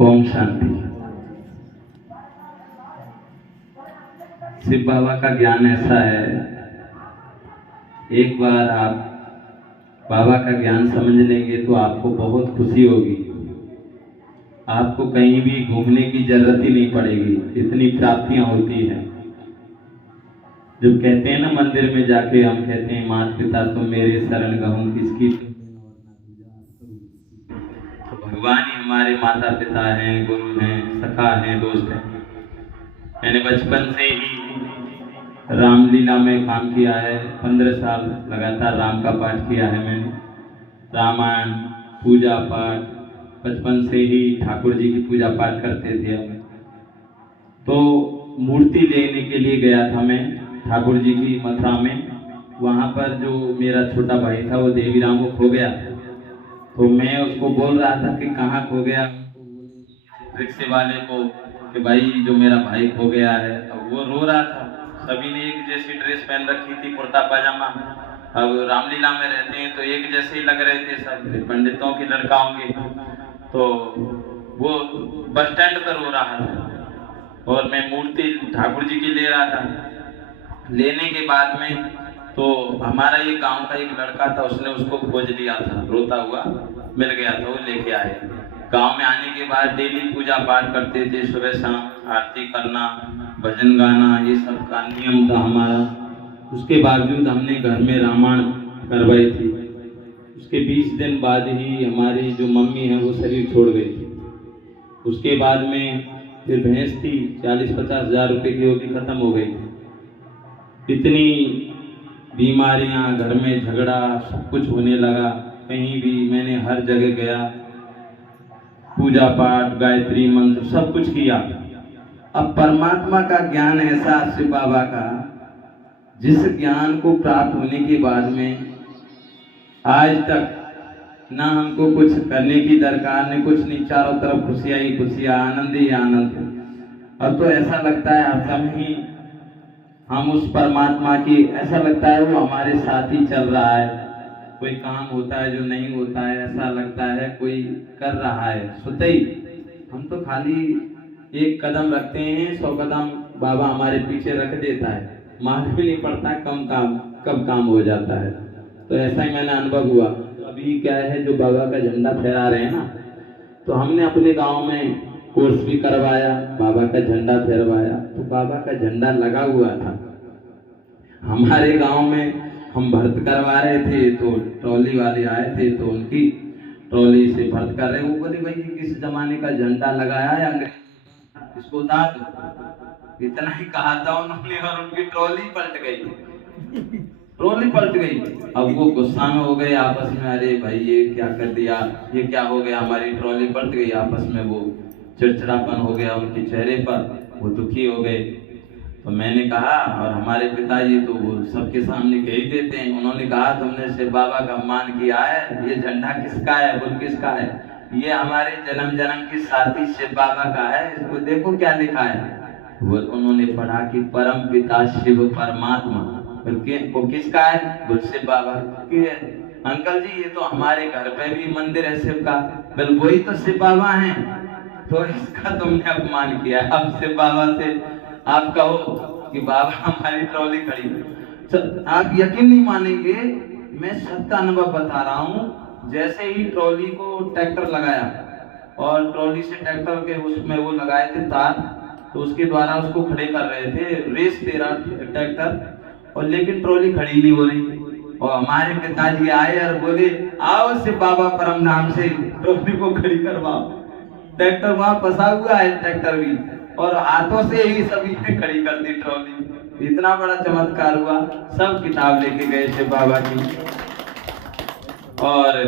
ओम शांति। शिव बाबा का ज्ञान ऐसा है, एक बार आप बाबा का ज्ञान समझ लेंगे तो आपको बहुत खुशी होगी। आपको कहीं भी घूमने की जरूरत ही नहीं पड़ेगी, इतनी प्राप्तियां होती हैं। जब कहते हैं ना मंदिर में जाके हम कहते हैं माता पिता तुम मेरे शरण गहूं किसकी, तो भगवान ही हमारे माता पिता हैं, गुरु हैं, सखा हैं, दोस्त हैं। मैंने बचपन से ही रामलीला में काम किया है, 15 साल लगातार राम का पाठ किया है मैंने। रामायण पूजा पाठ बचपन से ही ठाकुर जी की पूजा पाठ करते थे हम। तो मूर्ति लेने के लिए गया था मैं ठाकुर जी की मथुरा में। वहाँ पर जो मेरा छोटा भाई था वो देवीराम को खो गया, तो मैं उसको बोल रहा था कि कहाँ खो गया, रिक्शे वाले को कि भाई जो मेरा भाई खो गया है। अब वो रो रहा था। सभी ने एक जैसी ड्रेस पहन रखी थी, कुर्ता पाजामा। अब रामलीला में रहते हैं तो एक जैसे ही लग रहे थे सब, पंडितों के लड़का होंगे। तो वो बस स्टैंड पर रो रहा था और मैं मूर्ति ठाकुर जी की ले रहा था। लेने के बाद में तो हमारा ये गांव का एक लड़का था, उसने उसको खोज लिया था, रोता हुआ मिल गया था, वो लेके आए। गांव में आने के बाद डेली पूजा पाठ करते थे, सुबह शाम आरती करना, भजन गाना, ये सब का नियम था हमारा। उसके बावजूद हमने घर में रामायण करवाई थी। उसके 20 दिन बाद ही हमारी जो मम्मी है वो शरीर छोड़ गई थी। उसके बाद में फिर भैंस थी 40-50 हज़ार रुपये की, वो भी खत्म हो गई। इतनी बीमारियां, घर में झगड़ा, सब कुछ होने लगा। कहीं भी मैंने हर जगह गया, पूजा पाठ गायत्री मंत्र सब कुछ किया। अब परमात्मा का ज्ञान ऐसा शिव बाबा का, जिस ज्ञान को प्राप्त होने के बाद में आज तक ना हमको कुछ करने की दरकार नहीं, कुछ नहीं, चारों तरफ खुशियां ही खुशियां, आनंद ही आनंद। अब तो ऐसा लगता है हर समय ही हम उस परमात्मा की, ऐसा लगता है वो हमारे साथ ही चल रहा है। कोई काम होता है जो नहीं होता है, ऐसा लगता है कोई कर रहा है सुते ही। हम तो खाली एक कदम रखते हैं, 100 कदम बाबा हमारे पीछे रख देता है, मालूम भी नहीं पड़ता कब काम हो जाता है। तो ऐसा ही मैंने अनुभव हुआ। अभी क्या है, जो बाबा का झंडा फहरा रहे हैं ना, तो हमने अपने गांव में कोर्स भी करवाया, बाबा का झंडा फहरवाया। तो बाबा का झंडा लगा हुआ था हमारे गांव में। हम भर्त करवा रहे थे तो ट्रॉली वाले आए थे, तो उनकी ट्रॉली से भर्त कर रहे। वो बोले भाई किस जमाने का झंडा लगाया है, अंग्रेज इसको उतार दो। इतना ही कहा था उन्होंने और उनकी ट्रॉली पलट गई। ट्रॉली पलट गई। अब वो गुस्सा में हो गए आपस में, अरे भाई ये क्या कर दिया, ये क्या हो गया, हमारी ट्रॉली पलट गई। आपस में वो चिड़चिड़ापन हो गया उनके चेहरे पर, वो दुखी हो गए। तो मैंने कहा, और हमारे पिताजी तो वो सबके सामने कह ही देते हैं, उन्होंने कहा तुमने शिव बाबा का अपमान किया है, ये झंडा किसका है, बोल किसका है, ये हमारे जन्म जन्म की साथी शिव बाबा का है, इसको देखो क्या लिखा है। वो उन्होंने पढ़ा कि परम पिता शिव परमात्मा, वो किसका है, बोल शिव बाबा की है। अंकल जी ये तो हमारे घर पे भी मंदिर है शिव का, बोल वही तो शिव बाबा है, तो इसका तुमने अपमान किया। अब शिव बाबा से आप कहो कि बाबा हमारी ट्रॉली खड़ी, आप यकीन नहीं मानेंगे, मैं सबका अनुभव बता रहा हूँ। जैसे ही ट्रॉली को ट्रैक्टर लगाया और ट्रॉली से ट्रैक्टर के उसमें वो लगाए थे तार, तो उसके द्वारा उसको खड़े कर रहे थे, रेस दे रहा ट्रैक्टर, और लेकिन ट्रॉली खड़ी नहीं हो रही। और हमारे पिताजी आए और बोले आओ शिव बाबा परम नाम से ट्रॉली को खड़ी करवाओ। ट्रैक्टर वहां फंसा हुआ है, ट्रैक्टर भी, और हाथों से ही सभी ने खड़ी कर दी ट्रॉली। इतना बड़ा चमत्कार हुआ। सब किताब लेके गए शिव बाबा की। और